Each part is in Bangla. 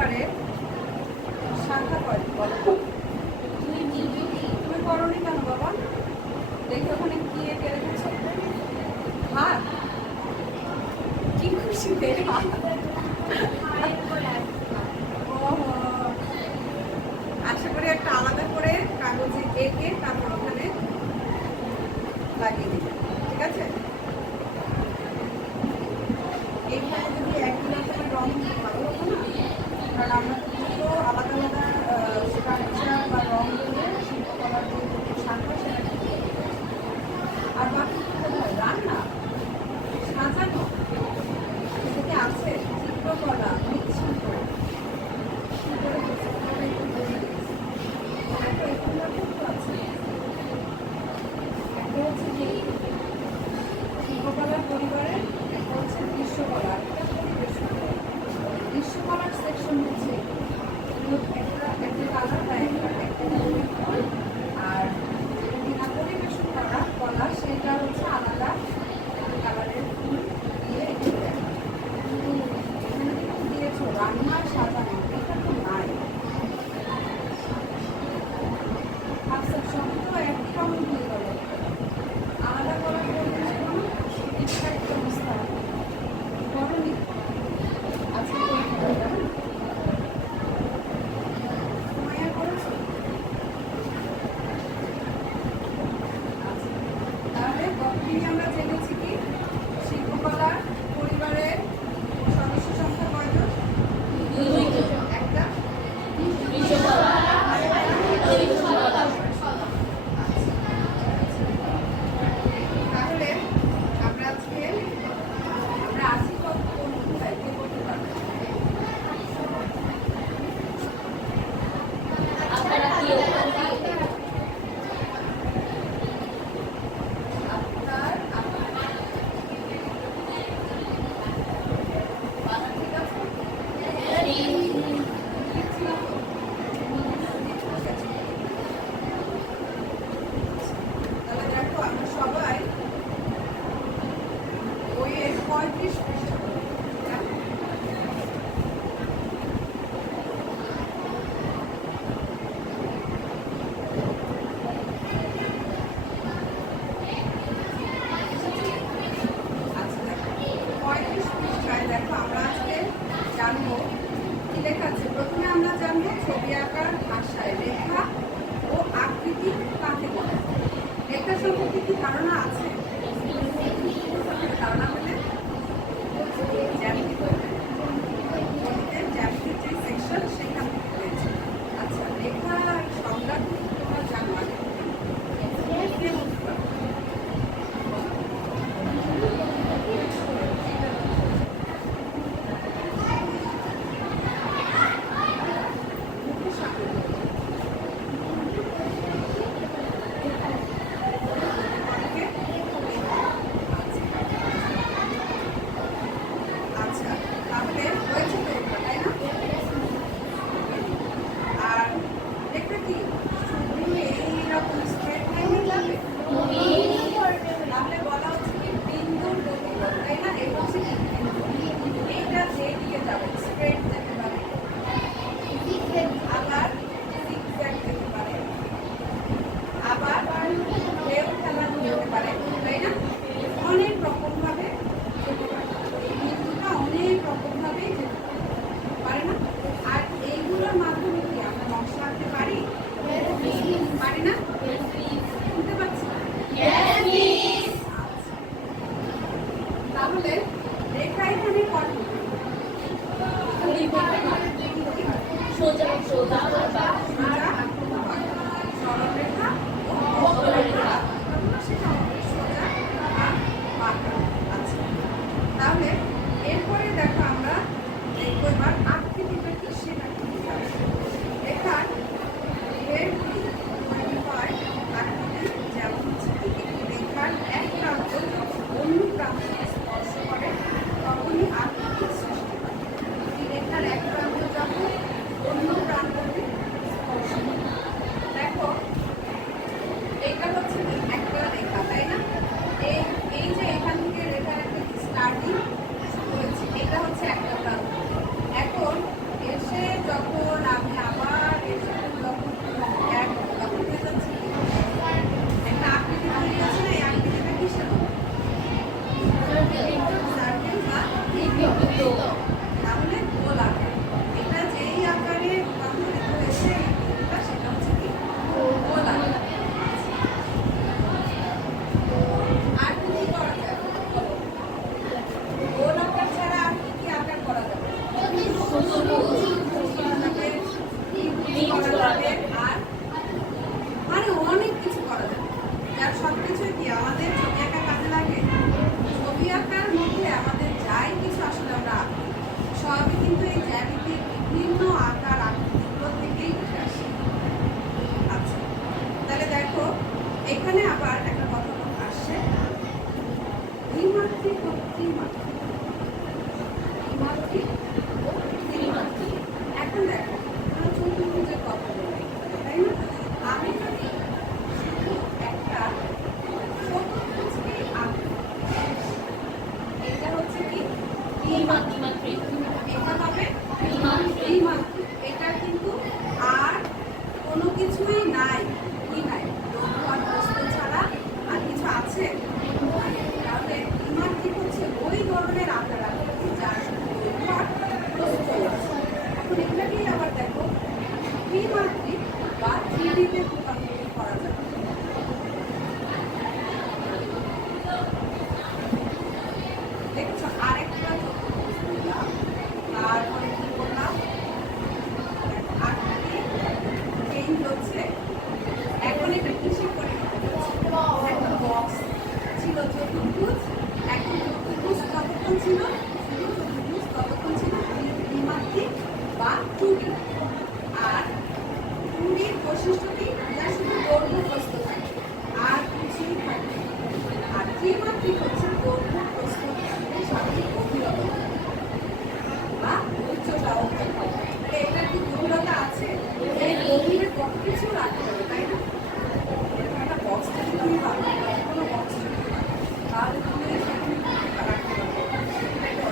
পরিবারের শাখা কয়টি বলো তো? তুমি করনি কেন বাবা? দেখি ওখানে কি এঁকে রেখেছো? হাত? কি খুশিতে হাত? ওহো, আশা করি একটা আলাদা করে কাগজে এঁকে তারপর ওখানে লাগিয়ে দিবে, ঠিক আছে? এইখানে যদি একই রকমের রং দিতে ভালো হতো না, কারণ আমরা দুটো আলাদা আলাদা স্ট্রাকচার বা রং দিয়ে শিল্পকলার যে শাখা সেটা দিয়ে আর বাকি কোথায় রান্না সাজানো এদিকে আছে চিত্রকলা মৃৎশিল্প শিল্পকলার পরিবারের একটা হচ্ছে দৃশ্যকলা, একটা পরিবেশ দৃশ্যকলার সেকশন হচ্ছে একটা কালার বা একটা আর বিনা পরিবেশন করা কলা সেটা হচ্ছে আলাদা কালারের ফুল দিয়ে এখানে কিন্তু দিয়েছো রান্না সাজানো, এটা তো নাই। আচ্ছা সব তো একই রকম দিয়ে গেল, আলাদা করার পরিবেশ কোনো একটা অবস্থা করনি আজকে মায়া করেছো। তাহলে গতদিনে আমরা জেনেছি কি শিল্পকলা পরিবারের সদস্য সংখ্যা কয়জন? একটা তাহলে আমরা আজকে আমরা আছি কত কোন কোথায় কে বলতে পারবো? আপনার ঠিক আছে লিখছি না তো? তাহলে দেখো আমরা সবাই বইয়ের 35 পৃষ্ঠা আচ্ছা দেখো 35 পৃষ্ঠায় দেখো আমরা আজকে জানবো কি লেখা আছে। প্রথমে আমরা জানবো ছবি আঁকার ভাষায় রেখা ও আকৃতি কাকে বলে। রেখা সম্পর্কে কি ধারণা আছে? ধারণা হলে জ্যামিতি করবেন, জ্যামিতির যে সেকশন সেখান থেকে রয়েছে। আচ্ছা রেখা সংজ্ঞা তোমরা জানো আগে কে বলতে পারো? মুখের সামনে কে? আচ্ছা তাহলে হয়েছে তো এটা, তাই না? আর রেখা কি শুধু এইরকম স্ট্রেট লাইনে যাবে? তাহলে বলা হচ্ছে কি বিন্দুর গতিপথ, তাই না? এই হচ্ছে কি বিন্দু, এইটা যেদিকে যাবে স্ট্রেট যেতে পারে, আবার জিগজ্যাগ যেতে পারে, আবার ঢেউ খেলানো যেতে পারে, তাই না? অনেক রকম ভাবে যেতে পারে, এই বিন্দুটা অনেক রকম ভাবে যেতে পারে না? আর এইগুলোর মাধ্যমে কি আমরা নকশা আঁকতে পারি? পারি না? শুনতে পাচ্ছি না? তাহলে রেখা এখানে কয়টি? সোজা সরলরেখা ও বক্ররেখা, সেটা হবে সোজা আর বাঁকা। আচ্ছা তাহলে এরপরে দেখো আমরা দেখবো এবার আকৃতিটা কি সেটা কি রেখার তৈরি হয় আকৃতি, যেমন হচ্ছে কি একটি রেখার এক প্রান্ত যখন অন্য প্রান্তকে স্পর্শ করে তখনই আকৃতির সৃষ্টি হয়। একটি রেখার এক প্রান্ত যখন অন্য প্রান্তকে স্পর্শ করে, দেখো এটা হচ্ছে কি একটা রেখা, তাই না? এই যে এখান থেকে রেখার একটা স্টার্টিং হয়েছে, এটা হচ্ছে একটা প্রান্ত। এখন এসে দ্বিমাত্রিক। এটা হবে দ্বিমাত্রিক। দ্বিমাত্রিক। এটা কিন্তু আর কোনো কিছুই নাই, কি নাই, দৈর্ঘ্য আর প্রস্থ ছাড়া আর কিছু আছে। তাহলে দ্বিমাত্রিক হচ্ছে ওই ধরনের আকার আকৃতি যার শুধু দৈর্ঘ্য আর প্রস্থ আছে। এখন এটাকেই আবার দেখো ত্রিমাত্রিক বা 3D-তে রূপান্তরিত করা যাবে। দেখছো আরেকটা চতুর্ভুজ নিলাম, তারপরে কি করলাম, আকৃতি চেঞ্জ হচ্ছে। এখন এটা কিসে পরিণত হচ্ছে, একটা বক্স ছিল চতুর্ভুজ, এখন চতুর্ভুজ কতক্ষণ ছিল, শুধু চতুর্ভুজ কতক্ষণ ছিল দ্বিমাত্রিক বা 2D। আর 2D-র বৈশিষ্ট্য কি, যা শুধু দৈর্ঘ্য প্রস্থ থাকে আর কিছুই থাকে। আর ত্রিমাত্রিক হচ্ছে দৈর্ঘ্য প্রস্থ থাকবে, সাথে গভীরতা বা উচ্চতাও থাকবে। এটা কি গভীরতা আছে, এই গভীরে কত কিছু রাখতে হবে, তাই না? এরকম একটা বক্স যদি তুমি ভাবো, কোনো বক্স যদি ভাবো, তাহলে তুমি সেখানে রাখতে পারবে।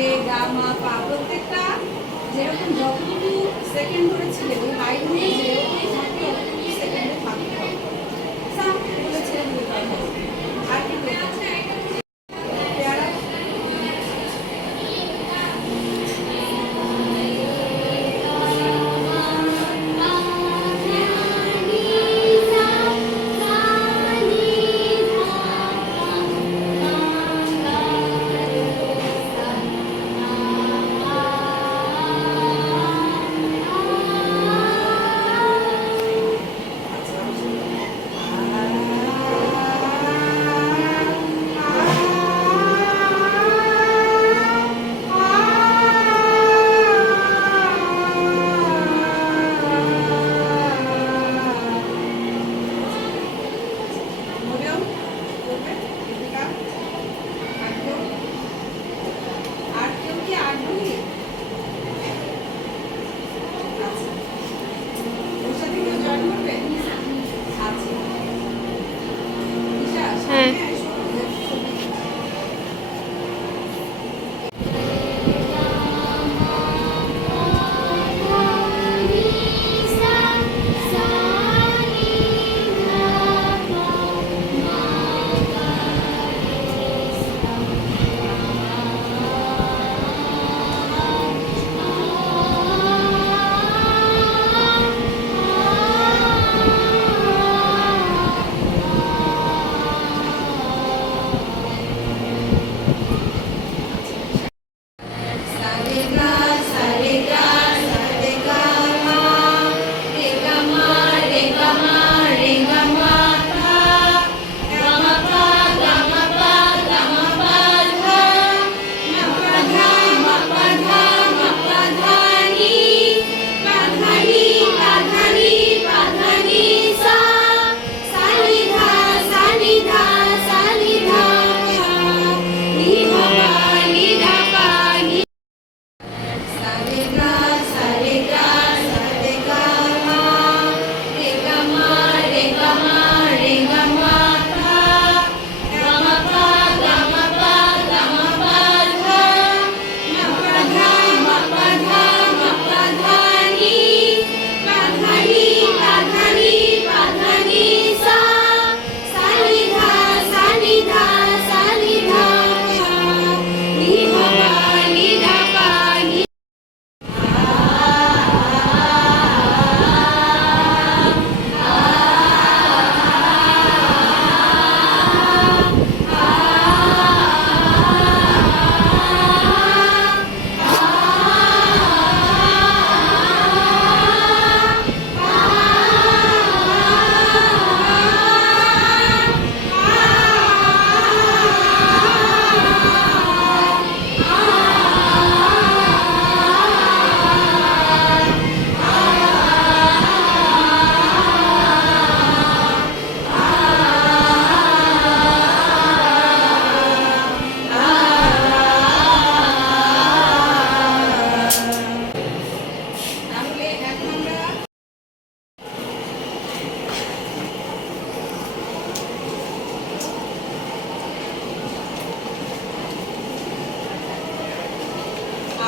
রে গা মা পা প্রত্যেকটা যেরকম যতটুকু সেকেন্ড ধরেছিলে ওই হাইট নিয়ে যেরকম থাকে ততটুকু সেকেন্ডে থাকতে হবে। সাম বলে ছেড়ে দিতে পারবো। আর কি করতে পেয়ারা হ্যাঁ।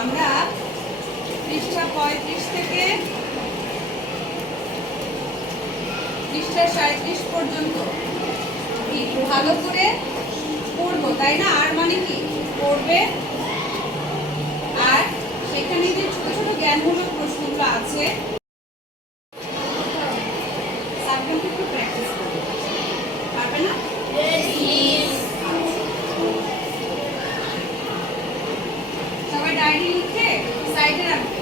আমরা পৃষ্ঠা 35 থেকে পৃষ্ঠা 37 পর্যন্ত একটু ভালো করে পড়বো, তাই না? আর মানে কি পড়বে, আর সেখানে যে ছোট ছোট জ্ঞানমূলক প্রশ্নগুলো আছে সাবজেক্ট একটু প্র্যাকটিস করবে, পারবে না? সবাই ডায়েরি লিখে সাইডে রাখবে।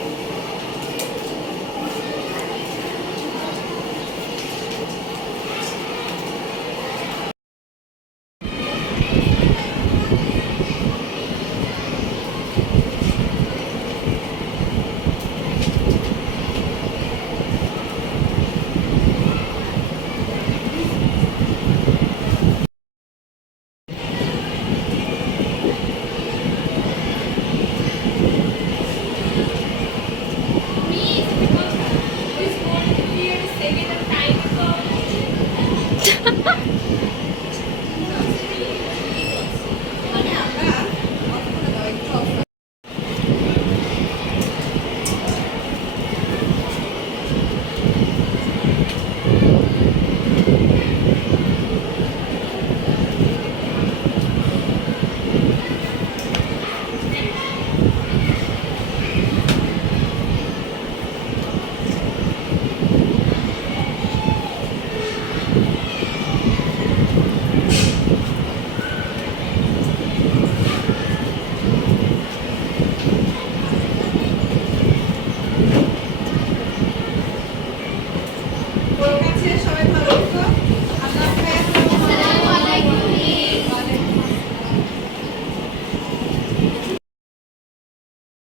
Ha ha!